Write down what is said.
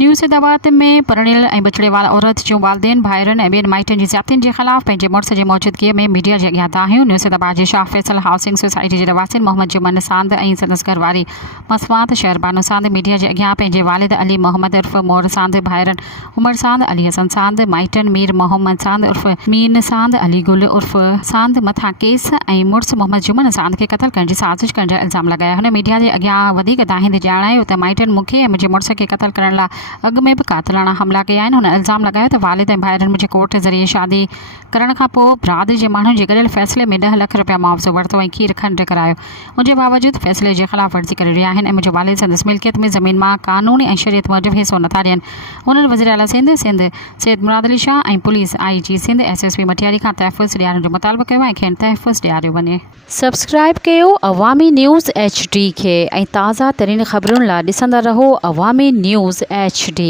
न्यूज़िदाबाद में परिणियल ऐं बछड़े वारा औरत जूं वालदेन भाइरनि ऐं ॿियनि माइटनि जी ज़्यादतियुनि जे ख़िलाफ़ पंहिंजे मुड़ुस जी मौजूदगीअ में मीडिया जे अॻियां था आहियूं। न्यूज़िदाबाद जे शाह फैसल हाउसिंग सोसाइटी जे रवासिन मोहम्मद जुमन सांद ऐं संदसि घरवारी मसवात शहरबानो सांद मीडिया जे अॻियां पंहिंजे वालिद अली मोहम्मद उर्फ़ मोर सांद, भाइरनि उमर सांद, अली हसन सांद, माइटनि मीर मोहम्मद सांद उर्फ़ मीन सांद, अली गुल उर्फ़ सांद मथां केस ऐं मुड़ुस मोहम्मद जुमन सांद खे क़त्ल करण जी साज़िश करण जा इल्ज़ाम लॻाया। हुन मीडिया जे अॻियां वधीक दाहिंदे ॼाणायो त माइटनि मूंखे ऐं मुंहिंजे मुड़ुस खे क़त्ल करण लाइ अॻु में बि कातिलाना हमला कया आहिनि। हुन इल्ज़ाम लॻायो त वालिद ऐं भाइरनि मुंहिंजे कोर्ट ज़रिए शादी करण खां पोइ बिरादरी जे माण्हुनि जे गॾियल फ़ैसिले में 10 लख रुपया मुआवज़ो वरितो ऐं खीर खंड करायो। मुंहिंजे बावजूदि फ़ैसिले जे ख़िलाफ़ वर्ज़ी करे रहिया आहिनि ऐं मुंहिंजो वालिद संदसि मिल्कियत में ज़मीन मां क़ानूनी ऐं शरीयत मूजिबि हिसो नथा ॾियनि। उन्हनि वज़ीर आला सिंध सैयद मुराद अली शाह ऐं police IG Sindh SSP Matiari खां तहफ़्फ़ुज़ ॾियारण जो मुतालबो कयो ऐं खेनि तहफ़्फ़ुज़ ॾियारियो वञे। सब्सक्राइब कयो अवामी न्यूज़ HD खे ऐं ताज़ा तरीन ख़बरुनि लाइ ॾिसंदा रहो अवामी न्यूज़ HD।